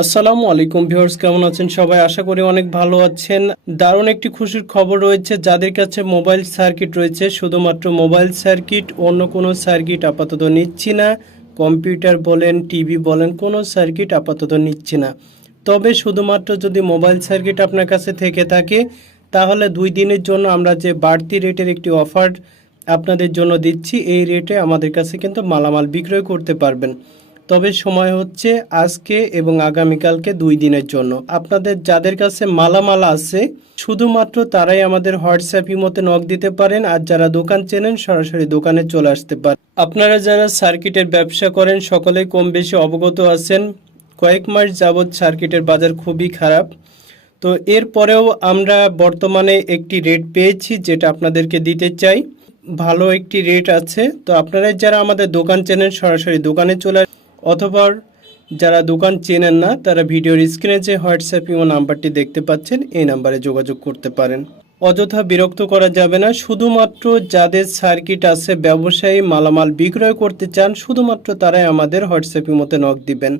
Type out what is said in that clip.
আসসালামু আলাইকুম ভিউয়ার্স, কেমন আছেন সবাই? আশা করি অনেক ভালো আছেন। দারুণ একটি খুশির খবর রয়েছে যাদের কাছে মোবাইল সার্কিট রয়েছে। শুধুমাত্র মোবাইল সার্কিট, অন্য কোনো সার্কিট আপাতত নিচ্ছি না। কম্পিউটার বলেন, টিভি বলেন, কোনো সার্কিট আপাতত নিচ্ছি না। তবে শুধুমাত্র যদি মোবাইল সার্কিট আপনার কাছে থেকে থাকে তাহলে 2 দিনের জন্য আমরা যে বাড়তি রেটের একটি অফার আপনাদের জন্য দিচ্ছি, এই রেটে আমাদের কাছে কিন্তু মালামাল বিক্রয় করতে পারবেন। তবে সময় হচ্ছে আজকে এবং আগামীকালকে 2 দিনের জন্য। আপনাদের যাদের কাছে মালামাল আছে শুধুমাত্র তারাই আমাদের হোয়াটসঅ্যাপ ইমোতে নক দিতে পারেন, আর যারা দোকান চেনেন সরাসরি দোকানে চলে আসতে পারেন। আপনারা যারা সার্কিটের ব্যবসা করেন সকলেই কম বেশি অবগত আছেন, কয়েক মাস যাবৎ সার্কিটের বাজার খুবই খারাপ। তো এরপরেও আমরা বর্তমানে একটি রেট পেয়েছি যেটা আপনাদেরকে দিতে চাই। ভালো একটি রেট আছে। তো আপনারা যারা আমাদের দোকান চেনেন সরাসরি দোকানে চলে, অথবা যারা দোকান চেনেন না তারা ভিডিওর স্ক্রিনে যে হোয়াটসঅ্যাপ ইমো নাম্বারটি দেখতে পাচ্ছেন এই নাম্বারে যোগাযোগ করতে পারেন। অযথা বিরক্ত করা যাবে না। শুধুমাত্র যাদের সার্কিট আছে, ব্যবসায়ী মালামাল বিক্রয় করতে চান, শুধুমাত্র তারাই আমাদের হোয়াটসঅ্যাপ ইমোতে নক দিবেন।